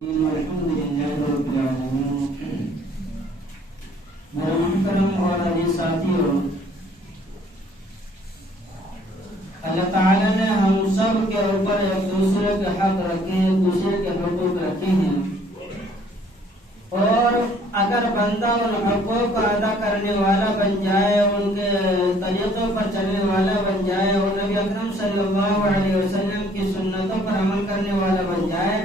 الحمد للہ رب العالمین۔ میرے محترم اور عزیز ساتھیوں، اللہ تعالیٰ نے ہم سب کے اوپر ایک دوسرے کے حق رکھے، ایک دوسرے کے حقوق رکھے ہیں، اور اگر بندہ ان حقوق کو ادا کرنے والا بن جائے، ان کے طریقوں پر چلنے والا بن جائے اور نبی اکرم صلی اللہ علیہ وسلم کی سنتوں پر عمل کرنے والا بن جائے،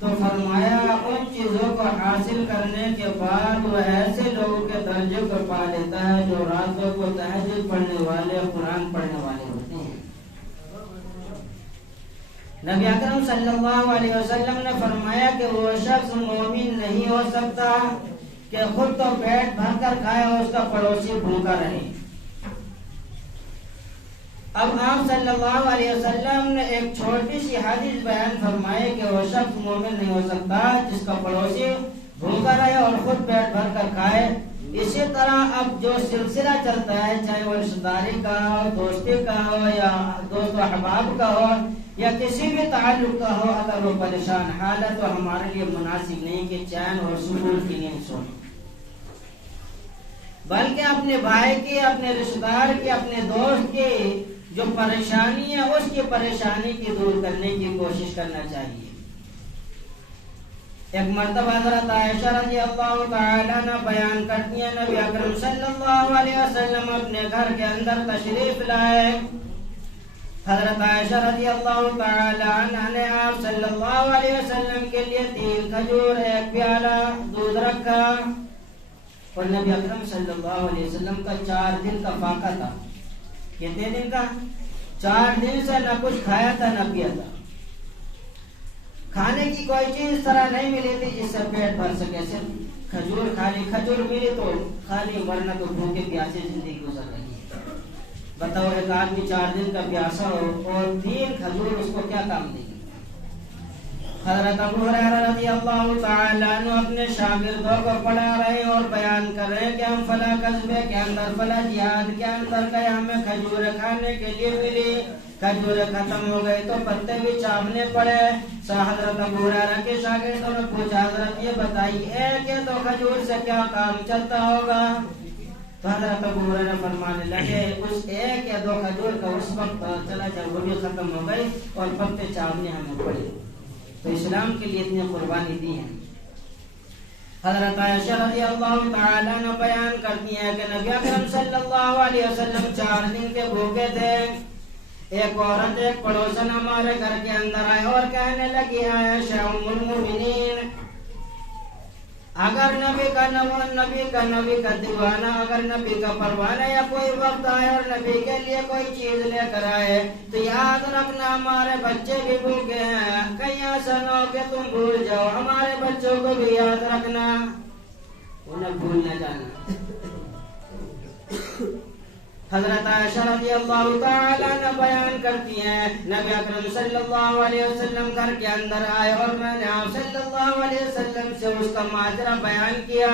تو فرمایا ان چیزوں کو حاصل کرنے کے بعد وہ ایسے لوگوں کے درجے کو پا لیتا ہے جو راتوں کو تہجد پڑھنے والے، قرآن پڑھنے والے ہوتے ہیں۔ نبی اکرم صلی اللہ علیہ وسلم نے فرمایا کہ وہ شخص مومن نہیں ہو سکتا کہ خود تو پیٹ بھر کر کھائے اور اس کا پڑوسی بھوکا رہے۔ اب آپ صلی اللہ علیہ وسلم نے ایک چھوٹی سی حدیث بیان فرمائے کہ وہ شخص مومن نہیں ہو سکتا جس کا پڑوسی بھوکا رہے اور خود پیٹ بھر کر کھائے۔ اسی طرح اب جو سلسلہ چلتا ہے، چاہے وہ رشتہ داری کا ہو، دوستی کا ہو، یا دوست و احباب کا ہو، یا کسی بھی تعلق کا ہو، اگر وہ پریشان حال ہے تو ہمارے لیے مناسب نہیں کہ چین اور سکون کی نیند سوئیں، بلکہ اپنے بھائی کی، اپنے رشتہ دار کی، اپنے دوست کی جو پریشانی ہے اس کی پریشانی کی دور کرنے کی کوشش کرنا چاہیے۔ ایک مرتبہ حضرت عائشہ رضی اللہ تعالی عنہ بیان کرتی ہیں، نبی اکرم صلی اللہ علیہ وسلم اپنے گھر کے اندر تشریف لائے۔ حضرت عائشہ رضی اللہ تعالی عنہ نے آپ صلی اللہ علیہ وسلم کے لیے 3 کھجور، 1 پیالہ دودھ رکھا، اور نبی اکرم صلی اللہ علیہ وسلم کا 4 دن کا فاقہ تھا۔ کتنے دن کا؟ 4 دن سے نہ کچھ کھایا تھا نہ پیا تھا، کھانے کی کوئی چیز طرح نہیں ملی تھی جس سے پیٹ بھر سکے، صرف کھجور کھالی، کھجور ملی تو خالی، ورنہ تو بھوکے پیاسے زندگی گزر رہی ہے۔ بتاؤ ایک آدمی 4 دن کا پیاسا ہو اور 3 کھجور اس کو کیا کام دے گی؟ حضرت ابو ہریرہ رضی اللہ تعالی عنہ اپنے شاگردوں کو پڑھا رہے اور بیان کر رہے کہ ہم فلاں قصبے کے اندر، فلاں جہاد کے اندر گئے، ہمیں کھجور کھانے کے لیے ملی، کھجور ختم ہو گئی تو پتے بھی چاپنے پڑے۔ حضرت ابو ہریرہ کے شاگردوں نے پوچھا، حضرت یہ بتائیے ایک یا 2 کھجور سے کیا کام چلتا ہوگا؟ تو حضرت ابو ہریرہ فرمانے لگے، اس 1 یا 2 کھجور کا اس وقت چلا جب وہ بھی ختم ہو گئی اور پتے چاپنے ہمیں پڑے۔ تو اسلام کے لیے اتنی قربانی دی ہے۔ حضرت عائشہ رضی اللہ تعالی عنہ بیان کرتی ہیں کہ نبی اکرم صلی اللہ علیہ وسلم 4 دن کے بھوکے تھے۔ ایک عورت، ایک پڑوسن ہمارے گھر کے اندر آئے اور کہنے لگی، عائشہ ام المؤمنین، اگر نبی کا دیوانہ، اگر نبی کا پروانہ یا کوئی وقت آئے اور نبی کے لیے کوئی چیز لے کر آئے تو یاد رکھنا ہمارے بچے بھی بھوکے ہیں، کہیں ایسا نہ ہو کہ تم بھول جاؤ، ہمارے بچوں کو بھی یاد رکھنا، انہیں بھول نہ جانا۔ حضرت عائشہ رضی اللہ تعالی عنہ بیان کرتی ہیں، نبی اکرم صلی اللہ علیہ وسلم گھر کے اندر آئے اور میں نے آپ صلی اللہ علیہ وسلم سے اس کا ماجرا بیان کیا۔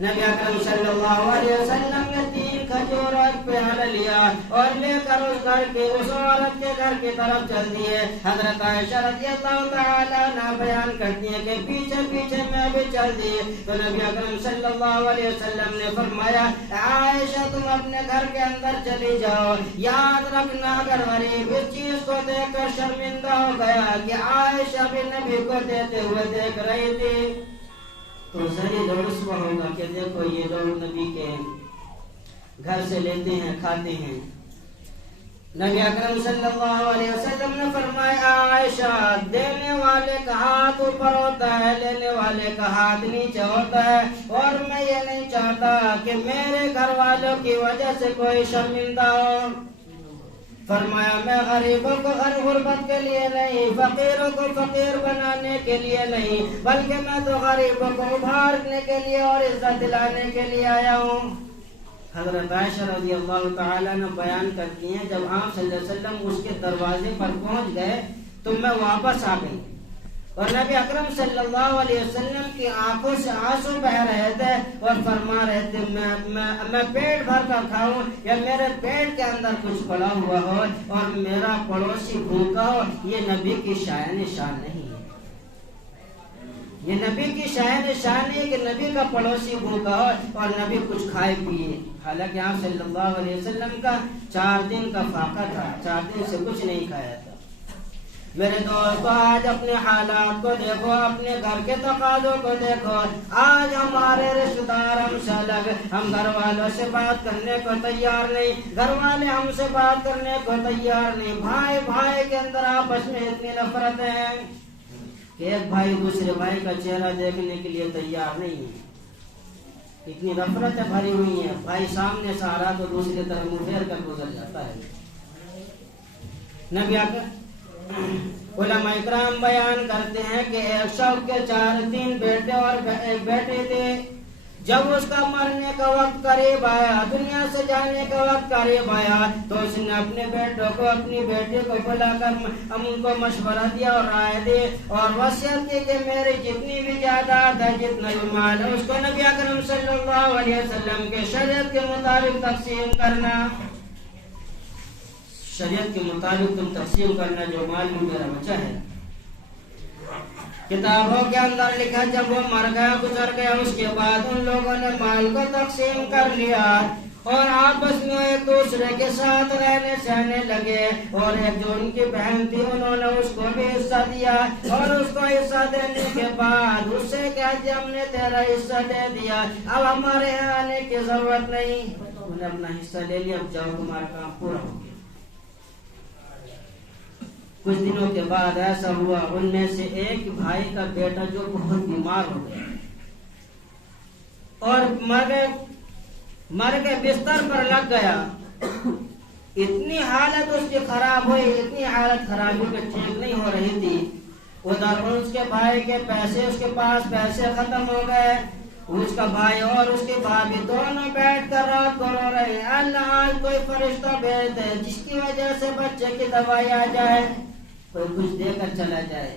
نبی اکرم صلی اللہ علیہ وسلم نے 3 کھجور اور پیالہ لیا اور لے کر اس عورت کے گھر کی طرف چل دیے۔ حضرت عائشہ رضی اللہ تعالی عنہ بیان کرتی ہیں کہ پیچھے پیچھے میں بھی چل دی تو نبی اکرم صلی اللہ علیہ وسلم نے فرمایا، عائشہ تم اپنے گھر کے اندر چلی جاؤ، یاد رکھنا اگر غریب اس چیز کو دیکھ کر شرمندہ ہو گیا کہ عائشہ بھی نبی کو دیتے ہوئے دیکھ رہی تھی تو ذریعہ درس کو ہوگا کہ دیکھو یہ لوگ نبی کے گھر سے لیتے ہیں، کھاتے ہیں۔ نبی اکرم صلی اللہ علیہ وسلم نے فرمایا، عائشہ دینے والے کا ہاتھ اوپر ہوتا ہے، لینے والے کا ہاتھ نیچے ہوتا ہے، اور میں یہ نہیں چاہتا کہ میرے گھر والوں کی وجہ سے کوئی شرمندہ ہو۔ فرمایا، میں غریبوں کو غربت کے لیے نہیں، فقیروں کو فقیر بنانے کے لیے نہیں، بلکہ میں تو غریبوں کو ابھارنے کے لیے اور عزت دلانے کے لیے آیا ہوں۔ حضرت عائشہ رضی اللہ تعالی عنہ بیان کرتی ہیں، جب آپ صلی اللہ علیہ وسلم اس کے دروازے پر پہنچ گئے تو میں واپس آ گئی، اور نبی اکرم صلی اللہ علیہ وسلم کی آنکھوں سے آنسو بہ رہے تھے اور فرما رہے تھے، میں پیٹ بھر کر کھاؤں یا میرے پیٹ کے اندر کچھ پڑا ہوا ہو اور میرا پڑوسی بھوکا ہو، یہ نبی کی شان نہیں ہے۔ یہ نبی کی شان ہے کہ نبی کا پڑوسی بھوکا ہو اور نبی کچھ کھائے پیے. حالانکہ آپ صلی اللہ علیہ وسلم کا 4 دن کا فاقہ تھا, 4 دن سے کچھ نہیں کھایا تھا. میرے دوستو آج اپنے حالات کو دیکھو, اپنے گھر کے تقاضوں کو دیکھو. آج ہمارے رشتہ دار ہم سے الگ, ہم گھر والوں سے بات کرنے کو تیار نہیں, گھر والے ہم سے بات کرنے کو تیار نہیں. بھائی بھائی کے اندر آپس میں اتنی نفرت ہے کہ ایک بھائی دوسرے بھائی کا چہرہ دیکھنے کے لیے تیار نہیں ہے. اتنی نفرتیں بھری ہوئی ہیں, بھائی سامنے سے آ رہا تو دوسری طرف منہ پھیر کر گزر جاتا ہے. نبی علماء اکرام بیان کرتے ہیں کہ ایک شخص کے 3 بیٹے اور ایک بیٹی تھے. جب اس کا مرنے کا وقت قریب آیا, دنیا سے جانے کا وقت قریب آیا, تو اس نے اپنے بیٹوں کو اپنی بیٹی کو بلا کر ان کو مشورہ دیا اور رائے دی اور وصیت کی کہ میری جتنی بھی جائیداد ہے, جتنا بھی مال ہے, اس کو نبی اکرم صلی اللہ علیہ وسلم کے شریعت کے مطابق تقسیم کرنا. شریعت کے مطابق تم تقسیم کرنا, جو مال بھی میرا بچہ ہے. کتابوں کے اندر لکھا جب وہ مر گیا, گزر گیا, اس کے بعد ان لوگوں نے مال کو تقسیم کر لیا اور آپس میں ایک دوسرے کے ساتھ رہنے سہنے لگے. اور ایک جو ان کی بہن تھی, انہوں نے اس کو بھی حصہ دیا اور اس کو حصہ دینے کے بعد اس سے کہا کہ ہم نے تیرا حصہ دے دیا, اب ہمارے یہاں آنے کی ضرورت نہیں. انہوں نے اپنا حصہ لے لیا, اب جاؤ تمہارا کام پورا ہو گیا. کچھ دنوں کے بعد ایسا ہوا, ان میں سے ایک بھائی کا بیٹا جو بہت بیمار ہو گیا اور مر کے بستر پر لگ گیا. اتنی حالت اس کی خراب ہوئی, اتنی حالت خراب ہوئی کہ ٹھیک نہیں ہو رہی تھی. ادھر اس کے بھائی کے پیسے, اس کے پاس پیسے ختم ہو گئے. اس کا بھائی اور اس کی بھابھی دونوں بیٹھ کر رات کو رو رہے ہیں, اللہ آج کوئی فرشتہ بھیج دے جس کی وجہ سے بچے کی دوائی آ جائے, کوئی کچھ دے کر چلا جائے.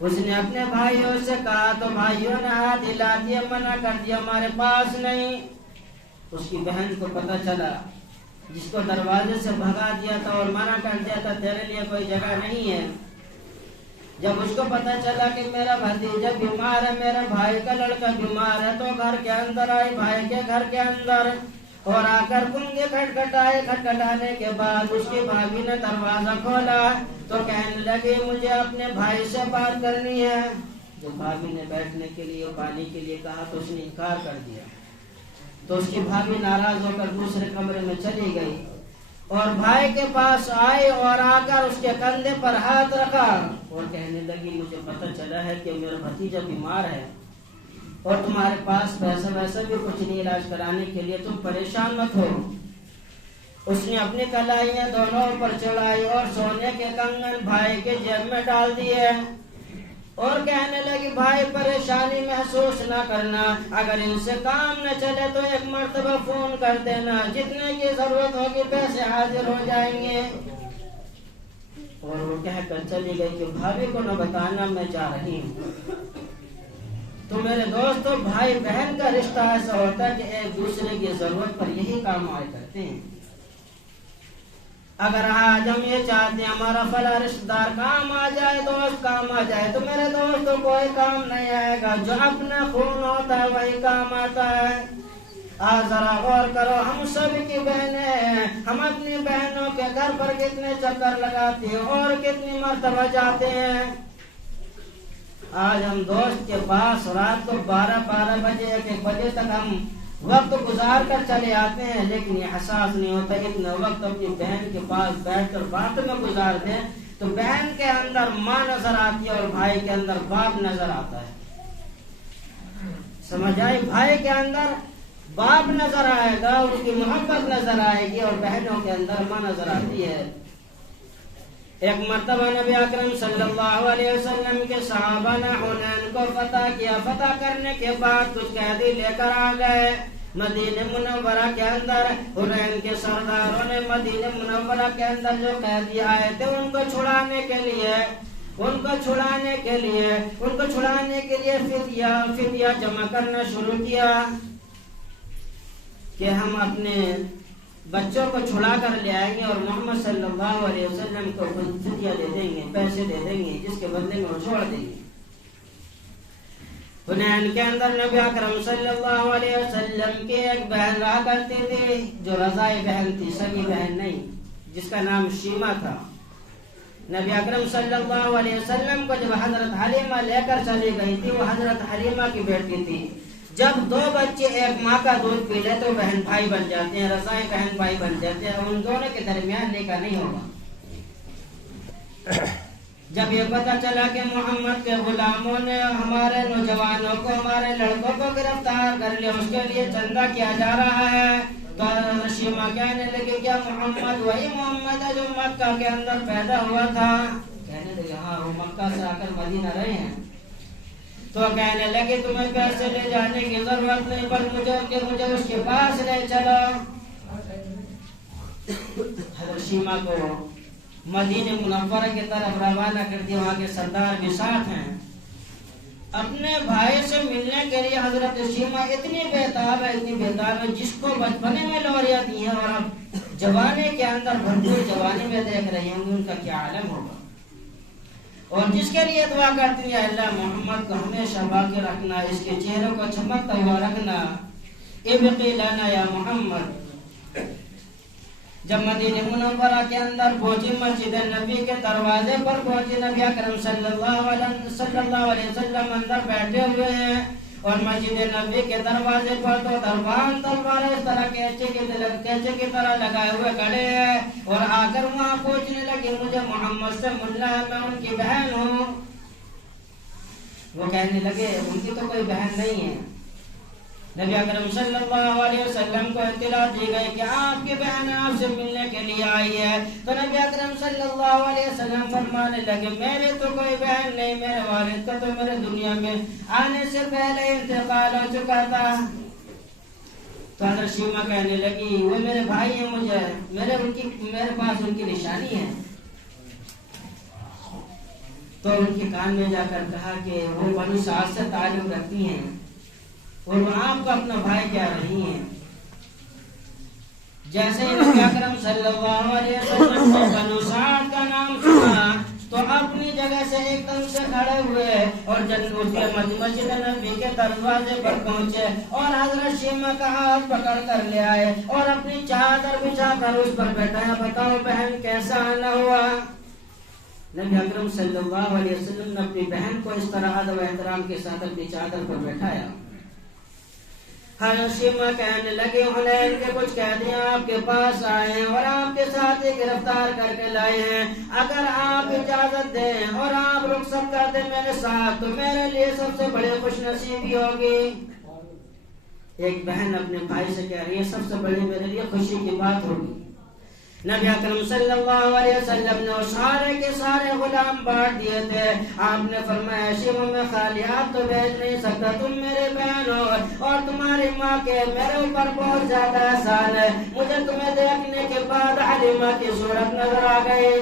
اس نے اپنے بھائیوں سے کہا تو بھائیوں نے ہاتھ ہلا دیا, منع کر دیا, ہمارے پاس نہیں. اس کی بہن کو پتہ چلا, جس کو دروازے سے بھگا دیا تھا اور منع کر دیا تھا تیرے لیے کوئی جگہ نہیں ہے, جب اس کو پتہ چلا کہ میرا بھتیجا بیمار ہے, میرا بھائی کا لڑکا بیمار ہے, تو گھر کے اندر آئی, بھائی کے گھر کے اندر, اور آ کر کنگے کھٹکھٹائے. کھٹکھٹانے کے بعد اس کی بھابھی نے دروازہ کھولا تو کہنے لگی مجھے اپنے بھائی سے بات کرنی ہے. جو بھابھی نے بیٹھنے کے لیے, پانی کے لیے کہا تو اس نے انکار کر دیا. تو اس کی بھابھی ناراض ہو کر دوسرے کمرے میں چلی گئی اور بھائی کے پاس آئی اور آ کر اس کے کندھے پر ہاتھ رکھا اور کہنے لگی مجھے پتہ چلا ہے کہ میرا بھتیجا بیمار ہے اور تمہارے پاس پیسہ ویسا بھی کچھ نہیں علاج کرانے کے لیے, تم پریشان مت ہو. اس نے اپنی کلائیاں دونوں پر چڑھائی اور سونے کے کنگن بھائی کے جیب میں ڈال دیے اور کہنے لگی بھائی پریشانی محسوس نہ کرنا, اگر ان سے کام نہ چلے تو ایک مرتبہ فون کر دینا, جتنے کی ضرورت ہوگی پیسے حاضر ہو جائیں گے. اور وہ کہہ کر چلی گئی کہ بھابھی کو نہ بتانا میں جا رہی ہوں. تو میرے دوستو, بھائی بہن کا رشتہ ایسا ہوتا ہے کہ ایک دوسرے کی ضرورت پر یہی کام آئے کرتے ہیں. اگر آج ہم یہ چاہتے ہیں ہمارا فلاں رشتہ دار کام آ جائے, دوست کام آ جائے, تو میرے دوستوں کوئی کام نہیں آئے گا. جو اپنا خون ہوتا ہے وہی کام آتا ہے. آج ذرا غور کرو, ہم سب کی بہنیں ہیں, ہم اپنی بہنوں کے گھر پر کتنے چکر لگاتے ہیں اور کتنی مرتبہ جاتے ہیں. آج ہم دوست کے پاس رات کو 12 بجے 1 بجے تک ہم وقت گزار کر چلے آتے ہیں, لیکن یہ احساس نہیں ہوتا اتنا وقت اپنی بہن کے پاس بیٹھ کر باتوں میں گزار دیں تو بہن کے اندر ماں نظر آتی ہے اور بھائی کے اندر باپ نظر آتا ہے. سمجھ آئی؟ بھائی کے اندر باپ نظر آئے گا, اس کی محبت نظر آئے گی, اور بہنوں کے اندر ماں نظر آتی ہے. ایک مرتبہ نبی اکرم صلی اللہ علیہ وسلم کے صحابہ نے حنین کو فتح کیا. فتح کرنے کے بعد کچھ قیدی لے کر آ گئے مدینہ منورہ کے اندر. حنین کے سرداروں نے مدینہ منورہ کے اندر جو قیدی آئے تھے ان کو چھڑانے کے لیے فدیہ جمع کرنا شروع کیا کہ ہم اپنے بچوں کو چھڑا کر لے آئیں گے اور محمد صلی اللہ علیہ وسلم کو فدیہ دے دیں گے, پیسے دے دیں گے, جس کے بدلے میں وہ چھوڑ دیں گے. حنین کے اندر نبی اکرم صلی اللہ علیہ وسلم کے ایک بہن رہا کرتے تھے جو رضائی بہن تھی، سگی بہن نہیں، جس کا نام شیمہ تھا۔ نبی اکرم صلی اللہ علیہ وسلم کو جب حضرت حلیمہ لے کر چلی گئی تھی، وہ حضرت حلیمہ کی بیٹی تھی۔ جب دو بچے ایک ماں کا دودھ پی لے تو بہن بھائی بن جاتے ہیں، رضائی بہن بھائی بن جاتے ہیں، ان دونوں کے درمیان نکاح نہیں ہوگا۔ جب یہ پتہ چلا کہ محمد کے غلاموں نے ہمارے نوجوانوں کو، ہمارے لڑکوں کو گرفتار کر لیا، اس کے لیے چندہ کیا جا رہا ہے، تو شیمہ کہنے لگے کیا محمد وہی محمد ہے جو مکہ کے اندر پیدا ہوا تھا؟ کہنے لگے ہاں، وہ مکہ سے آ کر مدینہ رہے ہیں۔ تو کہنے لگے تمہیں پیسے لے جانے کی ضرورت نہیں، پر مجھے اس کے پاس لے چلو۔ حضرت شیمہ کو مدینہ منورہ کی طرف روانہ کر دیا، وہاں کے سردار بھی ساتھ ہیں۔ اپنے بھائی سے ملنے کے لیے حضرت شیمہ اتنی بےتاب ہے، اتنی بےتاب ہے، جس کو بچپنے میں لوریاں دی ہیں اور اب جوانی کے اندر بھرپور جوانی میں دیکھ رہی ہیں، ان کا کیا عالم ہوگا۔ اور جس کے لیے دعا کرتی ہے اللہ محمد کو ہمیشہ باقی رکھنا، اس کے چہرے کو چمکتا ہوا رکھنا، ابقی لنا یا محمد۔ جب مدینہ منورہ کے اندر پہنچی، مسجد نبی کے دروازے پر پہنچی، نبی اکرم صلی اللہ علیہ وسلم اندر بیٹھے ہوئے ہیں، اور مسجد نبی کے دروازے پر تو دربان تلوار اس طرح کیچے کی طرح لگائے ہوئے کھڑے ہیں، اور آ کر وہاں پہنچنے لگے مجھے محمد سے ملنا ہے، میں ان کی بہن ہوں۔ وہ کہنے لگے ان کی تو کوئی بہن نہیں ہے۔ نبی اکرم صلی اللہ علیہ وسلم کو اطلاع دی گئی کہ آپ کی بہن آپ سے ملنے کے لیے آئی ہے، تو نبی اکرم صلی اللہ علیہ وسلم فرمانے لگے میرے تو کوئی بہن نہیں، میرے والد کا تو میرے دنیا میں آنے سے پہلے انتقال ہو چکا تھا۔ تو حضرت شیمہ کہنے لگی وہ میرے بھائی ہیں، میرے پاس ان کی نشانی ہے۔ تو ان کے کان میں جا کر کہا کہ وہ بنو سعد سے تعلق رکھتی ہیں اور وہ آپ کو اپنا بھائی کہہ رہی ہیں۔ جیسے نبی اکرم صلی اللہ علیہ وسلم نے بنو سعد کا نام سنا تو اپنی جگہ سے ایک دم سے کھڑے ہوئے اور مسجد نبی کے دروازے پر پہنچے اور حضرت شیمہ کا ہاتھ پکڑ کر لے آئے اور اپنی چادر بچھا کر اس پر بیٹھایا۔ بتاؤ بہن کیسا آنا ہوا؟ نبی اکرم صلی اللہ علیہ وسلم نے اپنی بہن کو اس طرح ادب و احترام کے ساتھ اپنی چادر پر بیٹھایا۔ حضرت شیمہ کہنے لگے حنین کے کچھ قیدی آپ کے پاس آئے ہیں اور آپ کے ساتھ ہی گرفتار کر کے لائے ہیں، اگر آپ اجازت دیں اور آپ رخصت کر دیں میرے ساتھ تو میرے لیے سب سے بڑی خوش نصیبی ہوگی۔ ایک بہن اپنے بھائی سے کہہ رہی ہے سب سے بڑی میرے لیے خوشی کی بات ہوگی۔ نبی اکرم صلی اللہ علیہ وسلم نے سارے کے سارے غلام بانٹ دیے تھے۔ آپ نے فرمایا شیمہ میں خالی ہاتھ تو بھیج نہیں سکتا، تم میرے بہن ہو اور تمہاری ماں کے میرے اوپر بہت زیادہ احسان ہے۔ مجھے تمہیں دیکھنے کے بعد حلیمہ کی صورت نظر آ گئی،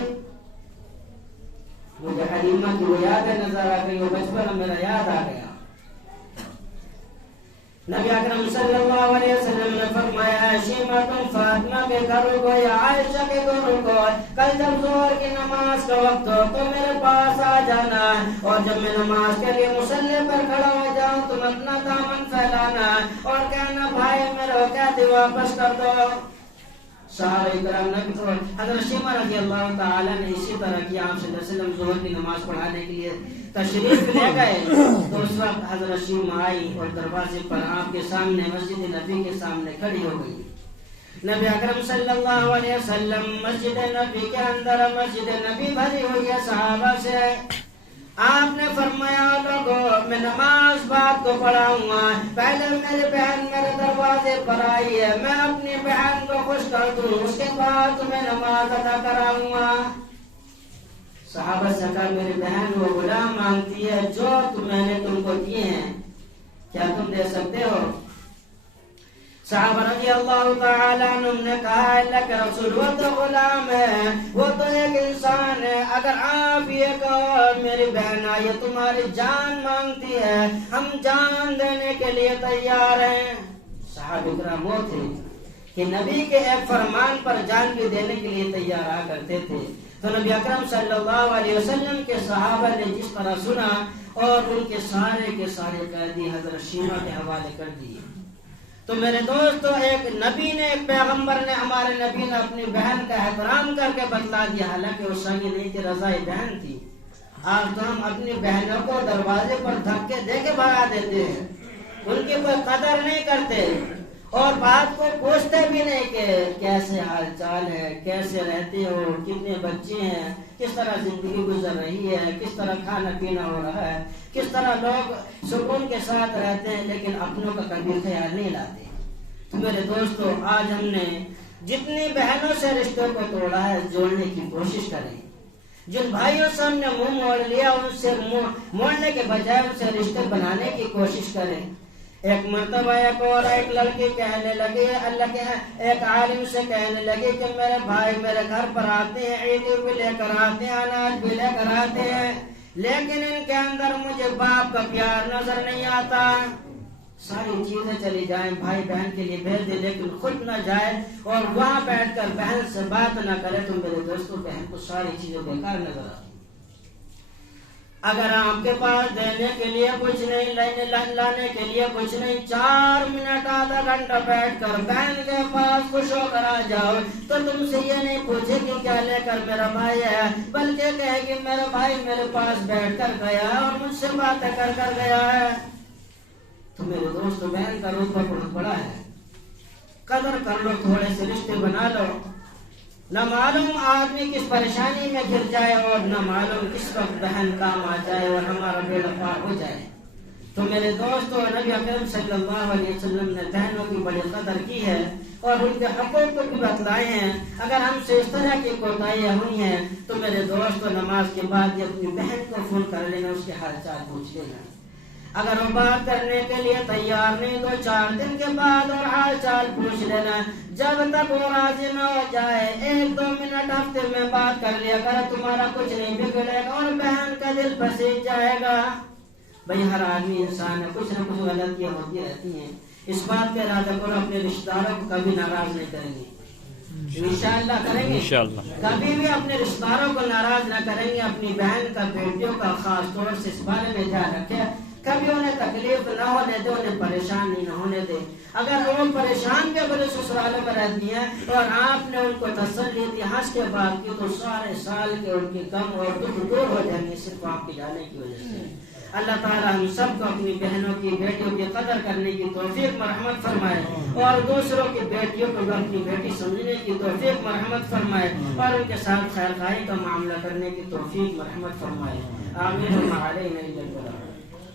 مجھے حلیمہ کی وہ یادیں نظر آ گئی، وہ بچپن میرا یاد آ گیا۔ نبی اکرم صلی اللہ علیہ وسلم نے فرمایا شیمہ تم فاطمہ کے گھر کو یا عائشہ کے گھر کو کل جب ظہر کی نماز کا وقت ہو تو میرے پاس آ جانا، اور جب میں نماز کے لیے مصلی پر کھڑا ہو جاؤں تم اپنا دامن پھیلانا اور کہنا بھائی میرے قیدی واپس کر دو۔ صحابہ کرام نے حضرت شیمہ رضی اللہ تعالی نے اسی طرح کیا۔ آپ صلی اللہ علیہ وسلم ظہر کی نماز پڑھانے کے لیے تشریف لے گئے تو اس وقت حضرت شیمہ آئی اور دروازے پر آپ کے سامنے مسجد نبی کے سامنے کھڑی ہو گئی۔ نبی اکرم صلی اللہ علیہ وسلم مسجد نبی کے اندر، مسجد نبی بھری ہوئی ہے صحابہ سے۔ آپ نے فرمایا لوگوں میں نماز بعد کو پڑھاؤں گا، پہلے میری بہن میرے دروازے پر آئی ہے، میں اپنی بہن کو خوش کر دوں، اس کے بعد تمہیں نماز ادا کراؤں گا۔ صحابہ سے کہا میری بہن وہ غلام مانگتی ہے جو میں نے تم کو دیے ہیں، کیا تم دے سکتے ہو؟ صحابہ رضی اللہ تعالیٰ عنہ نے کہا اللہ کے رسول وہ تو غلام ہے، وہ تو ایک انسان ہے، اگر آپ یہ کہو میری بہن یہ تمہاری جان مانگتی ہے ہم جان دینے کے لیے تیار ہیں۔ صحابہ کرام وہ تھے کہ نبی کے ایک فرمان پر جان بھی دینے کے لیے تیار آ کرتے تھے۔ تو نبی اکرم صلی اللہ علیہ وسلم کے صحابہ نے جس طرح سنا اور ان کے سارے قیدی حضرت شیمہ کے حوالے کر دیے. تو میرے دوستو ایک نبی نے ایک پیغمبر نے ہمارے نبی نے اپنی بہن کا احترام کر کے بتلا دیا، حالانکہ وہ سگی نہیں تھی، رضائی بہن تھی. آج تو ہم اپنی بہنوں کو دروازے پر دھکے دے کے بھگا دیتے ہیں، ان کی کوئی قدر نہیں کرتے اور بات کو پوچھتے بھی نہیں کہ کیسے حال چال ہے، کیسے رہتے ہو، کتنے بچے ہیں، کس طرح زندگی گزر رہی ہے، کس طرح کھانا پینا ہو رہا ہے، کس طرح لوگ سکون کے ساتھ رہتے ہیں، لیکن اپنوں کا کبھی خیال نہیں لاتے. تو میرے دوستو آج ہم نے جتنی بہنوں سے رشتوں کو توڑا ہے جوڑنے کی کوشش کریں. جن بھائیوں سے ہم نے منہ موڑ لیا ان سے موڑنے کے بجائے ان سے رشتے بنانے کی کوشش کریں. ایک مرتبہ ایک لڑکی کہنے لگی اللہ کے ایک عالم سے کہنے لگی کہ میرے بھائی میرے گھر پر آتے ہیں، عیدی بھی لے کر آتے ہیں، اناج بھی لے کر آتے ہیں، لیکن ان کے اندر مجھے باپ کا پیار نظر نہیں آتا. ساری چیزیں چلی جائیں، بھائی بہن کے لیے بھیج دے لیکن خود نہ جائے اور وہاں بیٹھ کر بہن سے بات نہ کرے، تو میرے دوستوں بہن کو ساری چیزیں بیکار نظر آتی. اگر آپ کے پاس دینے کے لیے کچھ نہیں، لانے کے لیے کچھ نہیں، 4 منٹ آدھا گھنٹہ بیٹھ کر بہن کے پاس خوش ہو کر آ جاؤ تو تم سے یہ نہیں پوچھے کہ کیا لے کر میرا بھائی ہے، بلکہ کہے کہ میرا بھائی میرے پاس بیٹھ کر گیا اور مجھ سے باتیں کر گیا ہے. تو میرے دوست بہن کا رتبہ بہت بڑا ہے، قدر کر لو، تھوڑے سے رشتے بنا لو. نہ معلوم آدمی کس پریشانی میں گر جائے اور نہ معلوم کس وقت بہن کام آ جائے اور ہمارا بیڑا پار ہو جائے. تو میرے دوستو نبی اکرم صلی اللہ علیہ وسلم نے بہنوں کی بڑی قدر کی ہے اور ان کے حقوق کو بھی بتلائے ہیں. اگر ہم سے اس طرح کی کوتاہیاں ہوئی ہیں تو میرے دوستو نماز کے بعد اپنی بہن کو فون کر لینا، اس کے حال چال پوچھ لینا. اگر وہ بات کرنے کے لیے تیار نہیں تو 4 دن کے بعد اور حال چال پوچھ لینا. جب تک وہ راضی نہ ہو جائے 1-2 منٹ ہفتے میں بات کر لیا کر، تمہارا کچھ نہیں بگڑے گا اور بہن کا دل پسیج جائے گا. بھئی ہر آدمی انسان ہے، کچھ نہ کچھ غلطیاں ہوتی رہتی ہیں. اس بات پہ ارادہ کرو اپنے رشتہ داروں کو کبھی ناراض نہیں کریں گے، انشاءاللہ کریں گے، کبھی بھی اپنے رشتہ داروں کو ناراض نہ کریں گے. اپنی بہن کا بیٹیوں کا خاص طور سے اس بارے میں دھیان رکھیں، کبھی انہیں تکلیف نہ ہونے دے، انہیں پریشان نہیں ہونے دے. اگر وہ پریشان کے بڑے سسرالوں میں رہتی ہیں اور آپ نے ان کو تسلی دی، ہنس کے بات کی، تو سارے سال کے ان کے غم اور دکھ دور ہو جائیں گے صرف آپ کے جانے کی وجہ سے. اللہ تعالیٰ ہم سب کو اپنی بہنوں کی بیٹیوں کی قدر کرنے کی توفیق مرحمت فرمائے اور دوسروں کی بیٹیوں کو اپنی بیٹی سمجھنے کی توفیق مرحمت فرمائے اور ان کے ساتھ خیر خواہی کا معاملہ کرنے کی توفیق مرحمت فرمائے. آمین.